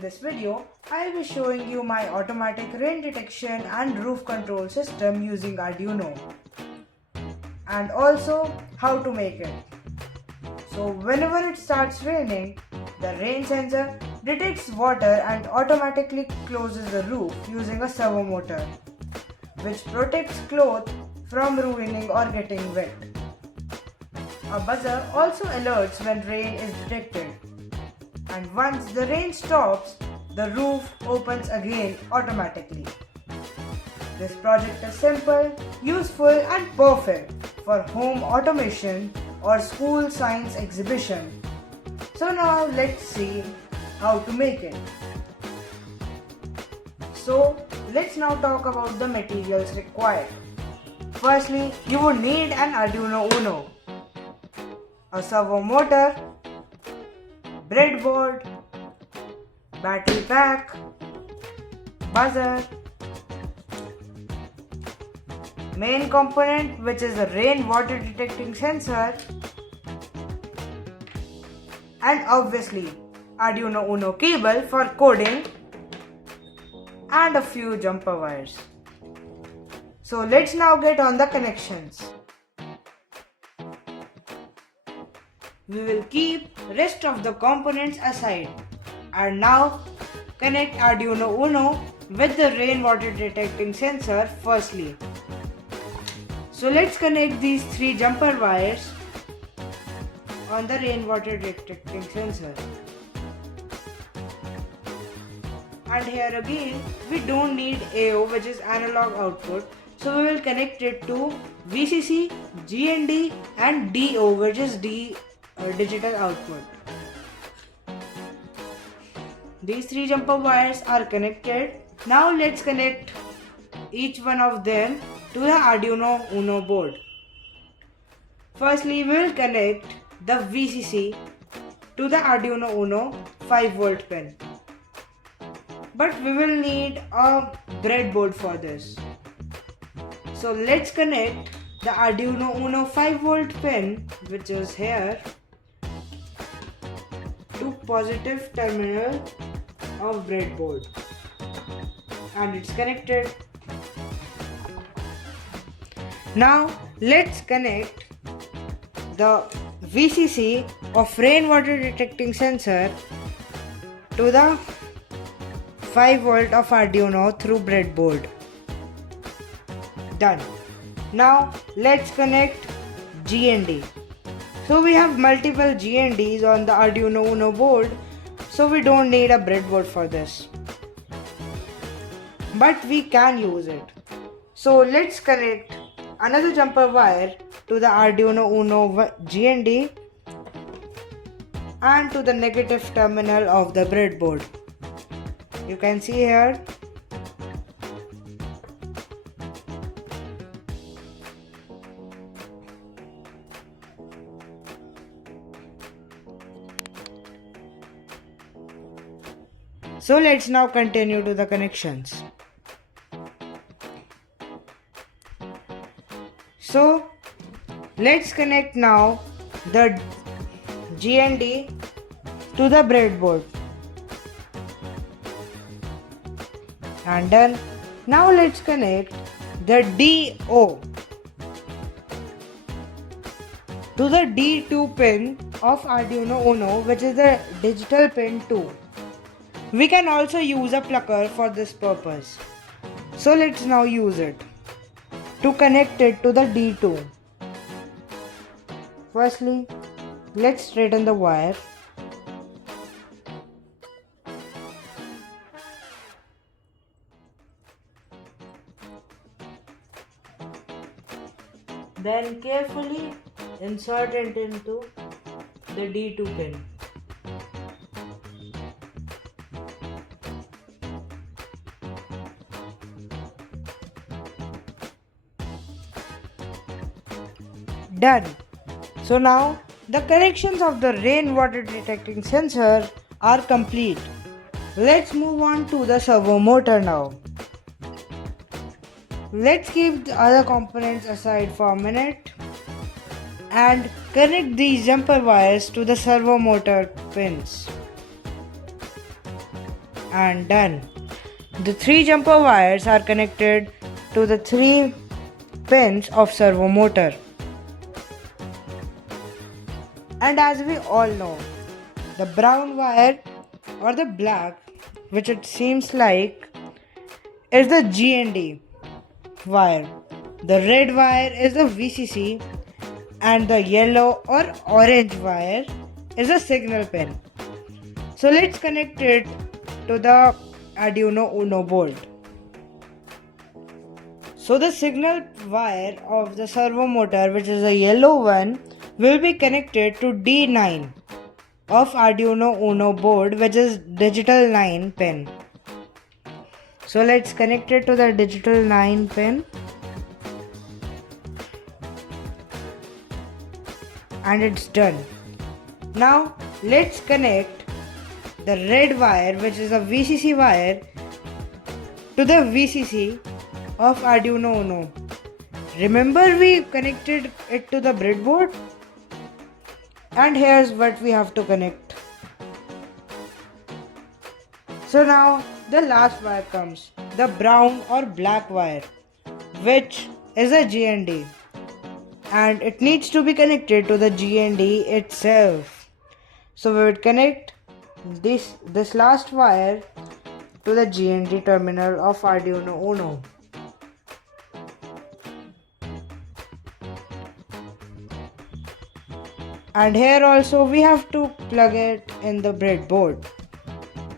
In this video, I will be showing you my automatic rain detection and roof control system using Arduino, and also how to make it. So whenever it starts raining, the rain sensor detects water and automatically closes the roof using a servo motor, which protects clothes from ruining or getting wet. A buzzer also alerts when rain is detected, and once the rain stops, the roof opens again automatically. This project is simple, useful and perfect for home automation or school science exhibition. So now let's see how to make it. So let's now talk about the materials required. Firstly, you would need an Arduino Uno, a servo motor, breadboard, battery pack, buzzer, main component which is a rain water detecting sensor, and obviously Arduino Uno cable for coding and a few jumper wires. So let's now get on the connections. We will keep rest of the components aside and now connect Arduino Uno with the rainwater detecting sensor firstly. So let's connect these three jumper wires on the rainwater detecting sensor. And here again we don't need AO, which is analog output, so we will connect it to VCC, GND and DO, which is digital output. These three jumper wires are connected. Now let's connect each one of them to the Arduino Uno board. Firstly, we will connect the VCC to the Arduino Uno 5V pin. But we will need a breadboard for this. So let's connect the Arduino Uno 5V pin, which is here, to positive terminal of breadboard, and it's connected. Now let's connect the VCC of rainwater detecting sensor to the 5V of Arduino through breadboard. Done. Now let's connect GND. So we have multiple GNDs on the Arduino Uno board, so we don't need a breadboard for this. But we can use it. So let's connect another jumper wire to the Arduino Uno GND and to the negative terminal of the breadboard. You can see here. So let's now continue to the connections. So let's connect now the GND to the breadboard. And done. Now let's connect the DO to the D2 pin of Arduino Uno, which is the digital pin 2. We can also use a plucker for this purpose. So let's now use it to connect it to the D2. Firstly, let's straighten the wire. Then carefully insert it into the D2 pin. Done. So now the connections of the rainwater detecting sensor are complete. Let's move on to the servo motor now. Let's keep the other components aside for a minute and connect these jumper wires to the servo motor pins. and done. The 3 jumper wires are connected to the 3 pins of servo motor. And as we all know, the brown wire or the black, which it seems like, is the GND wire. The red wire is the VCC and the yellow or orange wire is a signal pin. So let's connect it to the Arduino Uno board. So the signal wire of the servo motor, which is a yellow one, will be connected to D9 of Arduino Uno board, which is digital 9 pin. So let's connect it to the digital 9 pin. And it's done. Now let's connect the red wire, which is a VCC wire, to the VCC of Arduino Uno. Remember we connected it to the breadboard? And here's what we have to connect. So now the last wire comes, the brown or black wire, which is a GND. And it needs to be connected to the GND itself. So we would connect this last wire to the GND terminal of Arduino Uno. And here also we have to plug it in the breadboard.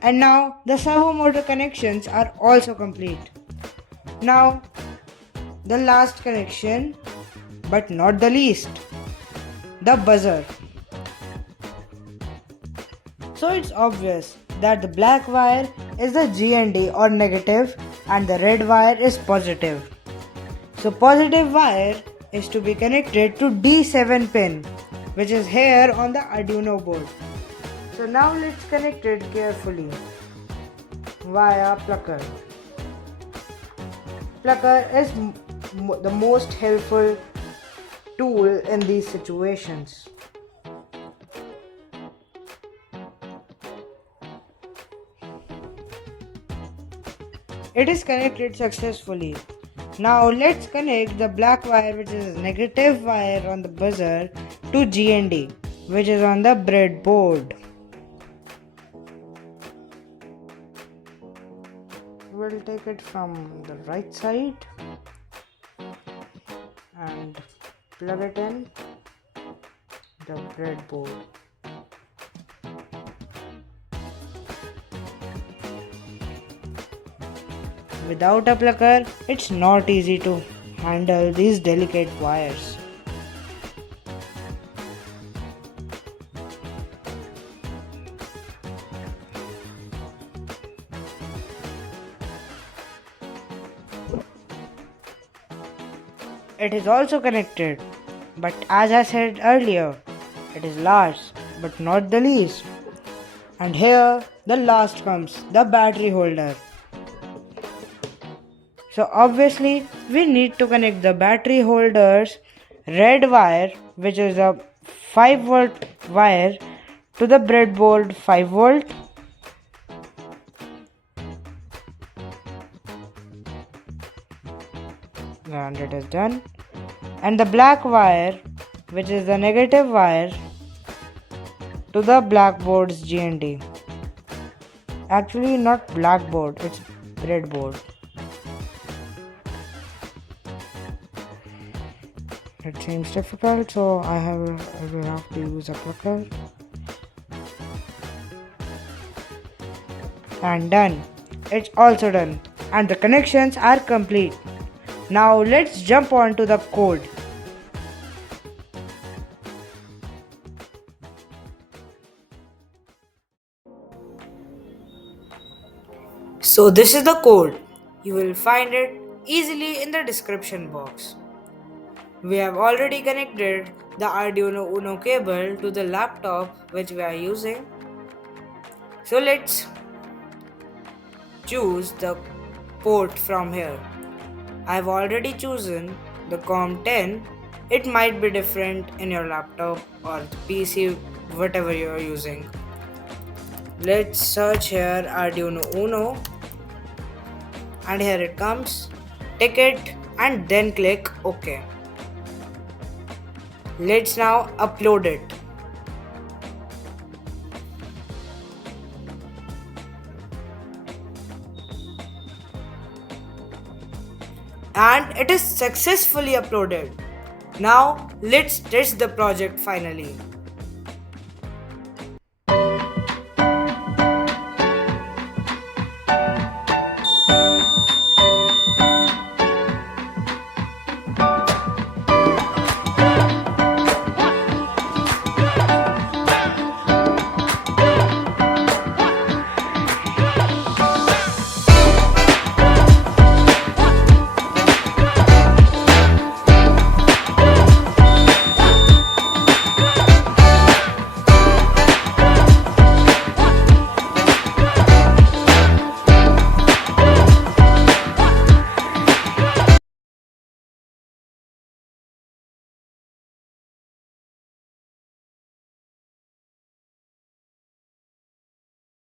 And now the servo motor connections are also complete. Now the last connection, but not the least, the buzzer. So it's obvious that the black wire is the GND or negative and the red wire is positive. So positive wire is to be connected to D7 pin, which is here on the Arduino board. So now let's connect it carefully via plucker. Plucker is the most helpful tool in these situations. It is connected successfully. Now let's connect the black wire, which is a negative wire on the buzzer, to GND, which is on the breadboard. We'll take it from the right side and plug it in the breadboard. Without a plucker, it's not easy to handle these delicate wires. It is also connected, but as I said earlier, it is last but not the least. And here the last comes, the battery holder. So obviously we need to connect the battery holder's red wire, which is a 5-volt wire, to the breadboard 5-volt. And it is done. And the black wire, which is the negative wire, to the blackboard's GND. Actually not blackboard, it's breadboard. It seems difficult, so I will have to use a plucker. And done. It's also done. And the connections are complete. Now let's jump on to the code. So this is the code. You will find it easily in the description box. We have already connected the Arduino Uno cable to the laptop which we are using. So let's choose the port from here. I have already chosen the COM10. It might be different in your laptop or the PC, whatever you are using. Let's search here Arduino Uno, and here it comes. Tick it and then click OK. Let's now upload it. And it is successfully uploaded. Now let's test the project finally.